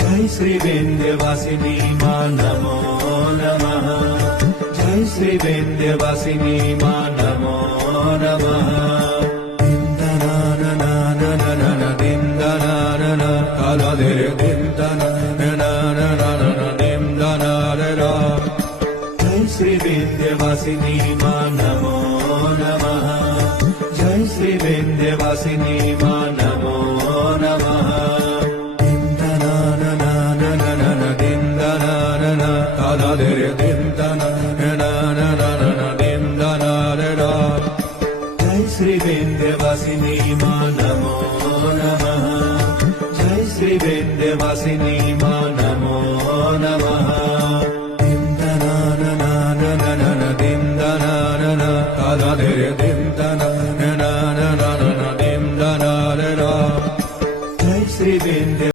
जय श्री विंध्यवासिनी मां नमो नमः। जय श्री विंध्यवासिनी मां नमो नमः। जय श्री विंध्यवासिनी मां नमो नमः। जय श्री विंध्यवासिनी मां नमो नमः। जय श्री विंध्यवासिनी मां नमो नमः। जय श्री विंध्यवासिनी मां नमो नमः। जय श्री विंध्य